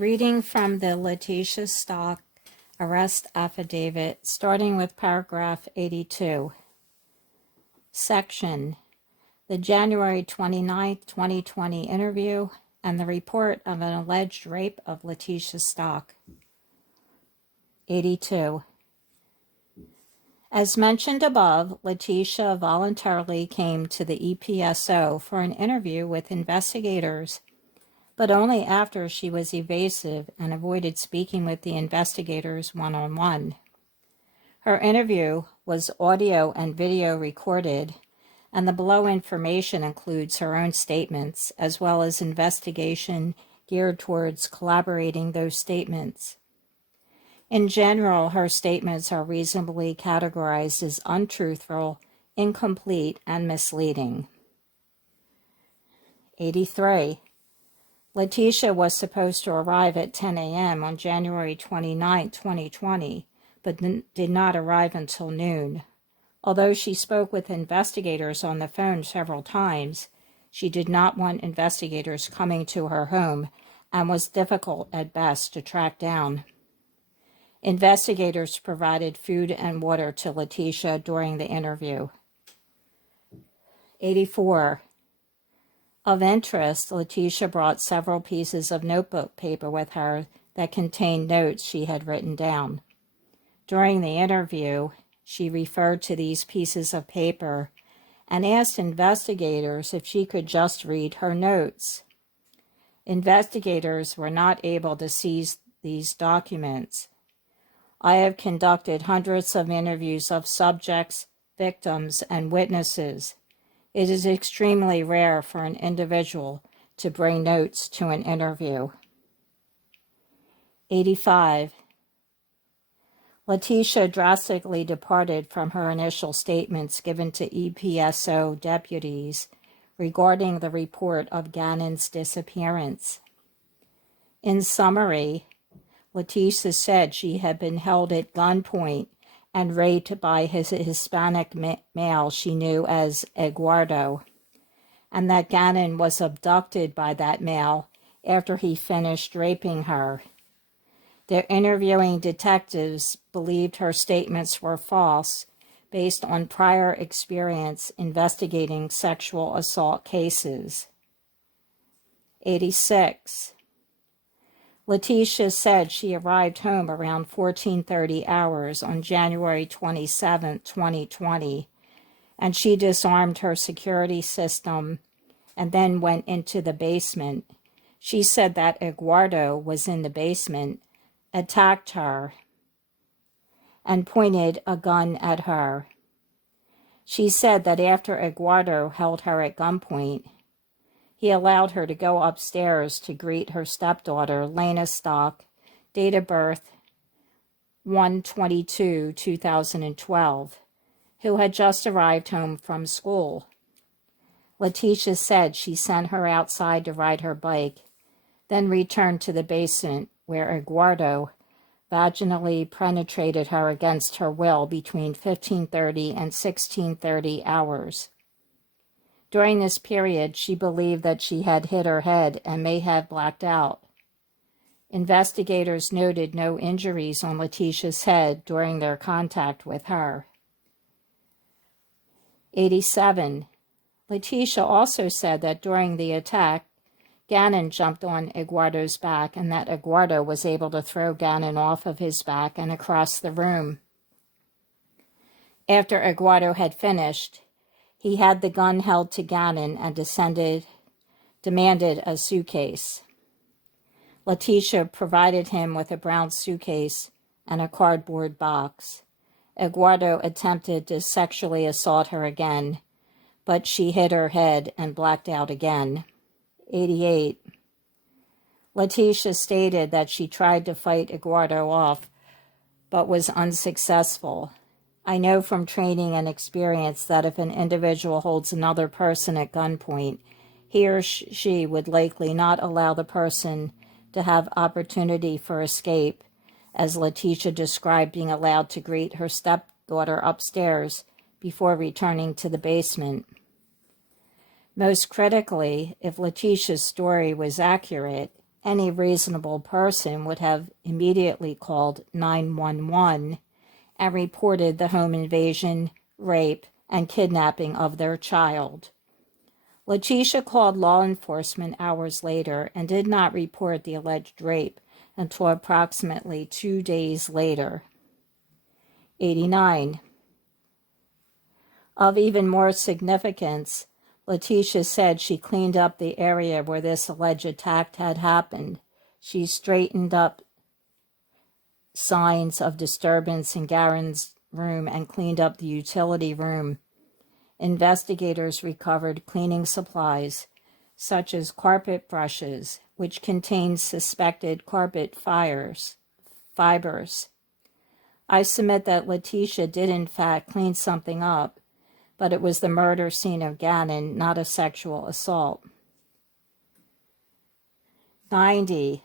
Reading from the Letecia Stauch arrest affidavit, starting with paragraph 82. Section: the January 29, 2020 interview and the report of an alleged rape of Letecia Stauch. 82. As mentioned above, Letecia voluntarily came to the EPSO for an interview with investigators, but only after she was evasive and avoided speaking with the investigators one-on-one. Her interview was audio and video recorded, and the below information includes her own statements, as well as investigation geared towards corroborating those statements. In general, her statements are reasonably categorized as untruthful, incomplete, and misleading. 83. Letecia was supposed to arrive at 10 a.m. on January 29, 2020, but did not arrive until noon. Although she spoke with investigators on the phone several times, she did not want investigators coming to her home and was difficult at best to track down. Investigators provided food and water to Letecia during the interview. 84. Of interest, Letecia brought several pieces of notebook paper with her that contained notes she had written down. During the interview, she referred to these pieces of paper and asked investigators if she could just read her notes. Investigators were not able to seize these documents. I have conducted hundreds of interviews of subjects, victims, and witnesses. It is extremely rare for an individual to bring notes to an interview. 85. Letecia drastically departed from her initial statements given to EPSO deputies regarding the report of Gannon's disappearance. In summary, Letecia said she had been held at gunpoint and raped by his Hispanic male she knew as Eduardo, and that Gannon was abducted by that male after he finished raping her. The interviewing detectives believed her statements were false based on prior experience investigating sexual assault cases. 86. Letecia said she arrived home around 14:30 hours on January 27, 2020, and she disarmed her security system and then went into the basement. She said that Eduardo was in the basement, attacked her, and pointed a gun at her. She said that after Eduardo held her at gunpoint, he allowed her to go upstairs to greet her stepdaughter, Letecia Stauch, date of birth 1/22/2012, who had just arrived home from school. Letecia said she sent her outside to ride her bike, then returned to the basement where Eduardo vaginally penetrated her against her will between 15:30 and 16:30 hours. During this period, she believed that she had hit her head and may have blacked out. Investigators noted no injuries on Letecia's head during their contact with her. 87. Letecia also said that during the attack, Gannon jumped on Eduardo's back and that Eduardo was able to throw Gannon off of his back and across the room. After Eduardo had finished, he had the gun held to Gannon and demanded a suitcase. Letecia provided him with a brown suitcase and a cardboard box. Eduardo attempted to sexually assault her again, but she hit her head and blacked out again. 88. Letecia stated that she tried to fight Eduardo off, but was unsuccessful. I know from training and experience that if an individual holds another person at gunpoint, he or she would likely not allow the person to have opportunity for escape, as Letecia described being allowed to greet her stepdaughter upstairs before returning to the basement. Most critically, if Letecia's story was accurate, any reasonable person would have immediately called 911 and reported the home invasion, rape, and kidnapping of their child. Letecia called law enforcement hours later and did not report the alleged rape until approximately 2 days later. 89. Of even more significance, Letecia said she cleaned up the area where this alleged attack had happened. She straightened up signs of disturbance in Garen's room and cleaned up the utility room. Investigators recovered cleaning supplies, such as carpet brushes, which contained suspected carpet fibers. I submit that Letecia did in fact clean something up, but it was the murder scene of Gannon, not a sexual assault. 90.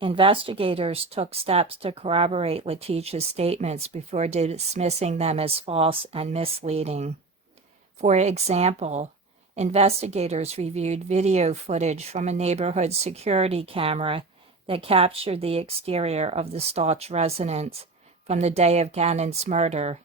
Investigators took steps to corroborate Letecia's statements before dismissing them as false and misleading. For example, investigators reviewed video footage from a neighborhood security camera that captured the exterior of the Stauch residence from the day of Gannon's murder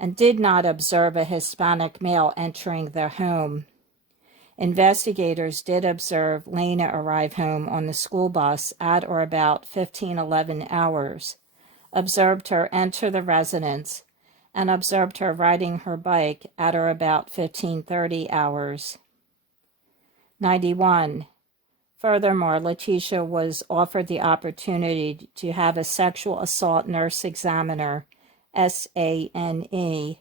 and did not observe a Hispanic male entering their home. Investigators did observe Lena arrive home on the school bus at or about 15:11 hours, observed her enter the residence, and observed her riding her bike at or about 15:30 hours. 91. Furthermore, Letecia was offered the opportunity to have a sexual assault nurse examiner, SANE,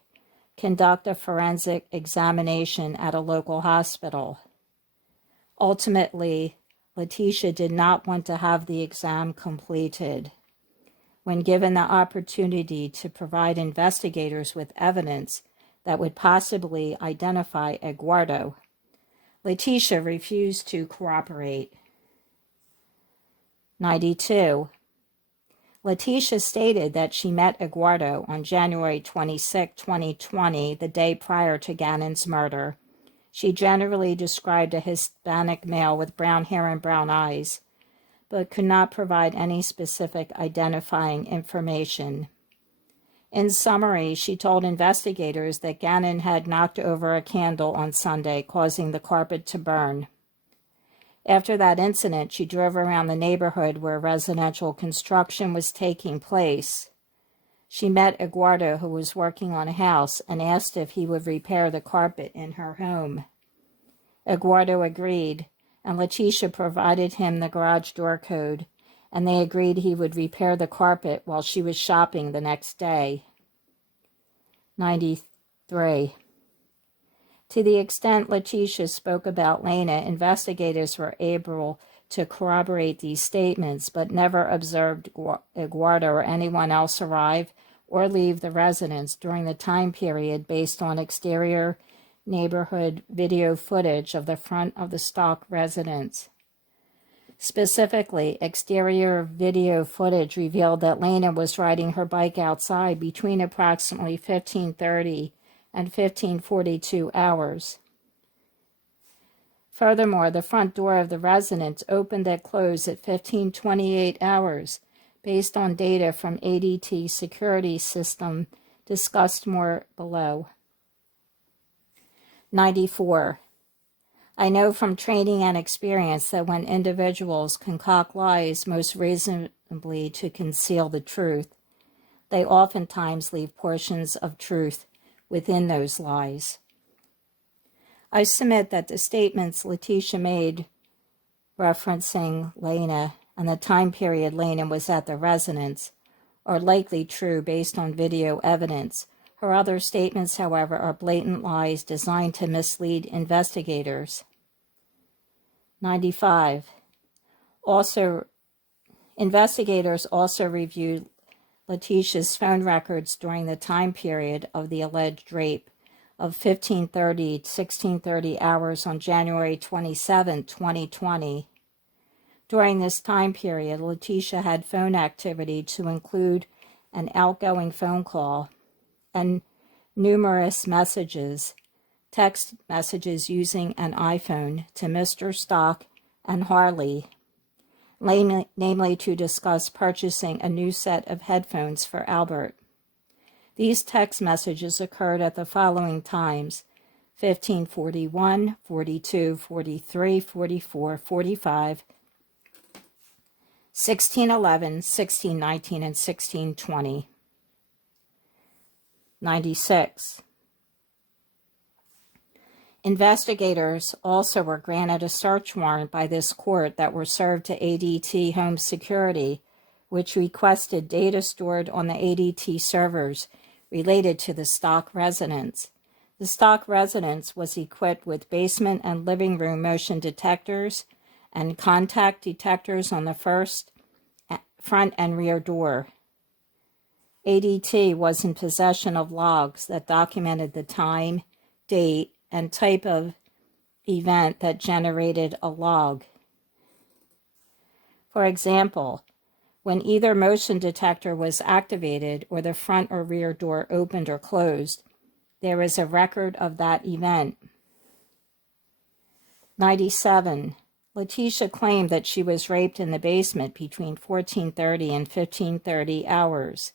conduct a forensic examination at a local hospital. Ultimately, Letecia did not want to have the exam completed. When given the opportunity to provide investigators with evidence that would possibly identify Eduardo, Letecia refused to cooperate. 92. Letecia stated that she met Eduardo on January 26, 2020, the day prior to Gannon's murder. She generally described a Hispanic male with brown hair and brown eyes, but could not provide any specific identifying information. In summary, she told investigators that Gannon had knocked over a candle on Sunday, causing the carpet to burn. After that incident, she drove around the neighborhood where residential construction was taking place. She met Eduardo, who was working on a house, and asked if he would repair the carpet in her home. Eduardo agreed, and Letecia provided him the garage door code, and they agreed he would repair the carpet while she was shopping the next day. 93. To the extent Letecia spoke about Lena, investigators were able to corroborate these statements, but never observed Eduardo or anyone else arrive or leave the residence during the time period based on exterior neighborhood video footage of the front of the Stauch residence. Specifically, exterior video footage revealed that Lena was riding her bike outside between approximately 15:30 and 15:42 hours. Furthermore, the front door of the residence opened and closed at 15:28 hours, based on data from ADT security system discussed more below. 94. I know from training and experience that when individuals concoct lies most reasonably to conceal the truth, they oftentimes leave portions of truth within those lies. I submit that the statements Letecia made referencing Lena and the time period Lena was at the residence are likely true based on video evidence. Her other statements, however, are blatant lies designed to mislead investigators. 95. Investigators also reviewed Letecia's phone records during the time period of the alleged rape of 15:30 to 16:30 hours on January 27, 2020. During this time period, Letecia had phone activity to include an outgoing phone call and numerous messages, text messages using an iPhone to Mr. Stauch and Harley. namely to discuss purchasing a new set of headphones for Albert. These text messages occurred at the following times: 15:41, 42, 43, 44, 45, 16:11, 16:19, and 16:20. 96. Investigators also were granted a search warrant by this court that were served to ADT Home Security, which requested data stored on the ADT servers related to the Stauch residence. The Stauch residence was equipped with basement and living room motion detectors and contact detectors on the front and rear door. ADT was in possession of logs that documented the time, date, and type of event that generated a log. For example, when either motion detector was activated or the front or rear door opened or closed, there is a record of that event. 97. Letecia claimed that she was raped in the basement between 14:30 and 15:30 hours.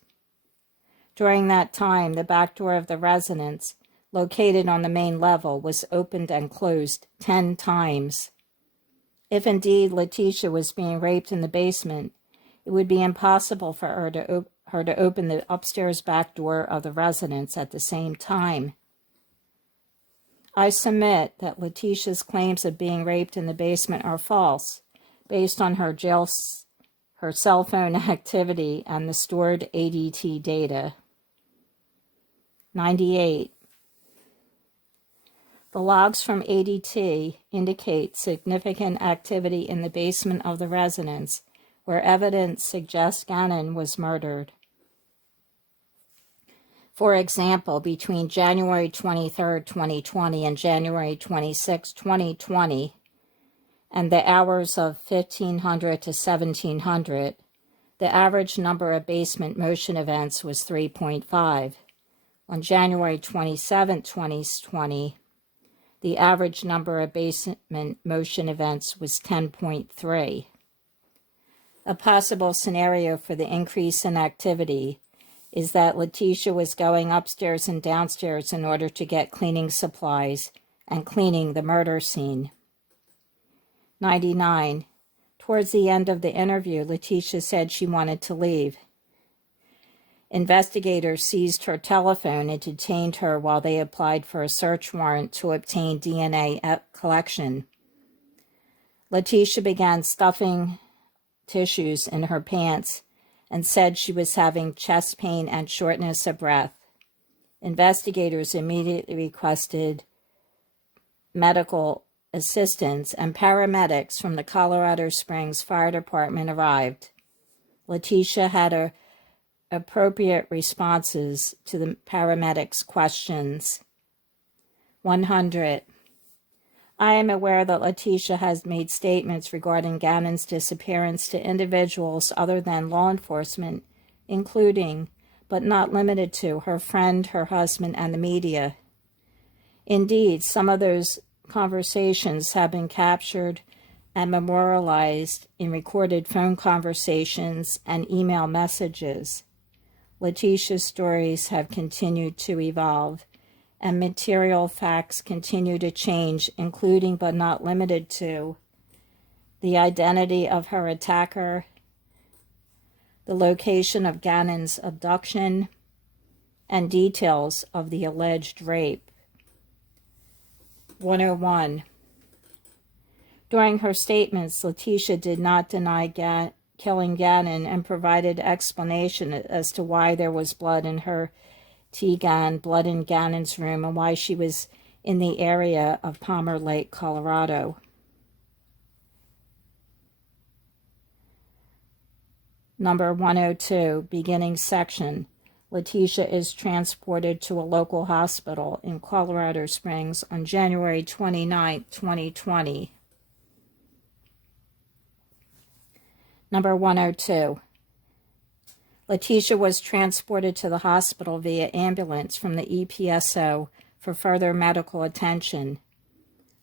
During that time, the back door of the residence, located on the main level, was opened and closed 10 times. If indeed Letecia was being raped in the basement, it would be impossible for her to open the upstairs back door of the residence at the same time. I submit that Letecia's claims of being raped in the basement are false, based on her cell phone activity and the stored ADT data. 98. The logs from ADT indicate significant activity in the basement of the residence, where evidence suggests Gannon was murdered. For example, between January 23, 2020 and January 26, 2020, and the hours of 1500 to 1700, the average number of basement motion events was 3.5. On January 27, 2020, the average number of basement motion events was 10.3. A possible scenario for the increase in activity is that Letecia was going upstairs and downstairs in order to get cleaning supplies and cleaning the murder scene. 99. Towards the end of the interview, Letecia said she wanted to leave. Investigators seized her telephone and detained her while they applied for a search warrant to obtain DNA collection. Letecia began stuffing tissues in her pants and said she was having chest pain and shortness of breath. Investigators immediately requested medical assistance, and paramedics from the Colorado Springs Fire Department arrived. Letecia had appropriate responses to the paramedics' questions. 100. I am aware that Letecia has made statements regarding Gannon's disappearance to individuals other than law enforcement, including, but not limited to, her friend, her husband, and the media. Indeed, some of those conversations have been captured and memorialized in recorded phone conversations and email messages. Letecia's stories have continued to evolve, and material facts continue to change, including but not limited to the identity of her attacker, the location of Gannon's abduction, and details of the alleged rape. 101. During her statements, Letecia did not deny killing Gannon and provided explanation as to why there was blood in her T-gun, blood in Gannon's room, and why she was in the area of Palmer Lake, Colorado. Number 102, beginning section. Letecia is transported to a local hospital in Colorado Springs on January 29, 2020. Number 102. Letecia was transported to the hospital via ambulance from the EPSO for further medical attention.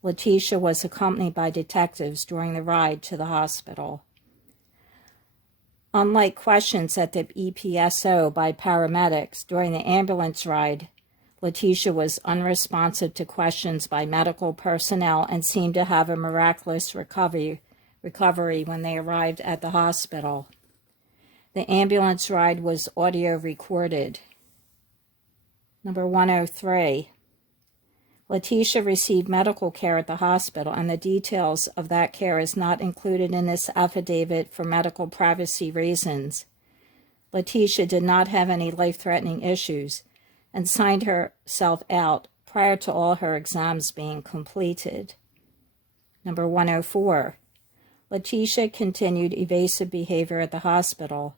Letecia was accompanied by detectives during the ride to the hospital. Unlike questions at the EPSO by paramedics during the ambulance ride, Letecia was unresponsive to questions by medical personnel and seemed to have a miraculous recovery when they arrived at the hospital. The ambulance ride was audio recorded. Number 103. Letecia received medical care at the hospital, and the details of that care is not included in this affidavit for medical privacy reasons. Letecia did not have any life-threatening issues and signed herself out prior to all her exams being completed. Number 104. Letecia continued evasive behavior at the hospital,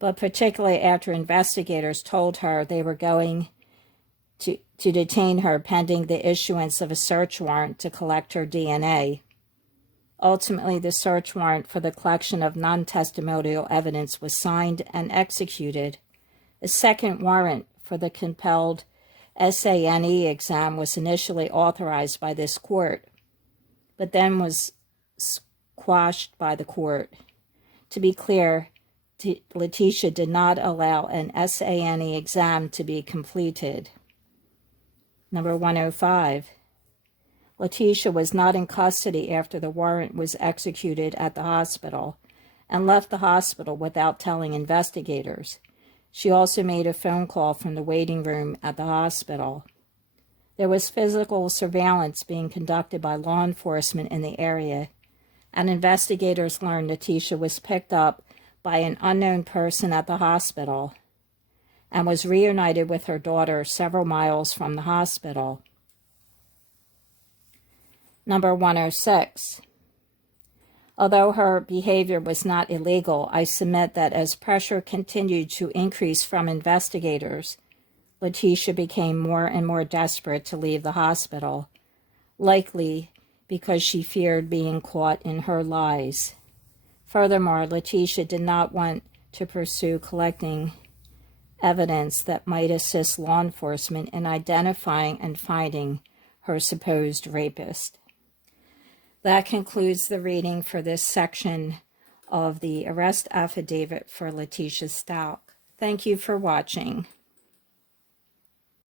but particularly after investigators told her they were going to detain her pending the issuance of a search warrant to collect her DNA. Ultimately, the search warrant for the collection of non-testimonial evidence was signed and executed. A second warrant for the compelled SANE exam was initially authorized by this court, but then was squashed by the court. To be clear, Letecia did not allow an SANE exam to be completed. Number 105. Letecia was not in custody after the warrant was executed at the hospital and left the hospital without telling investigators. She also made a phone call from the waiting room at the hospital. There was physical surveillance being conducted by law enforcement in the area, and investigators learned Letecia was picked up by an unknown person at the hospital and was reunited with her daughter several miles from the hospital. Number 106. Although her behavior was not illegal, I submit that as pressure continued to increase from investigators, Letecia became more and more desperate to leave the hospital, likely because she feared being caught in her lies. Furthermore, Letecia did not want to pursue collecting evidence that might assist law enforcement in identifying and finding her supposed rapist. That concludes the reading for this section of the arrest affidavit for Letecia Stauch. Thank you for watching.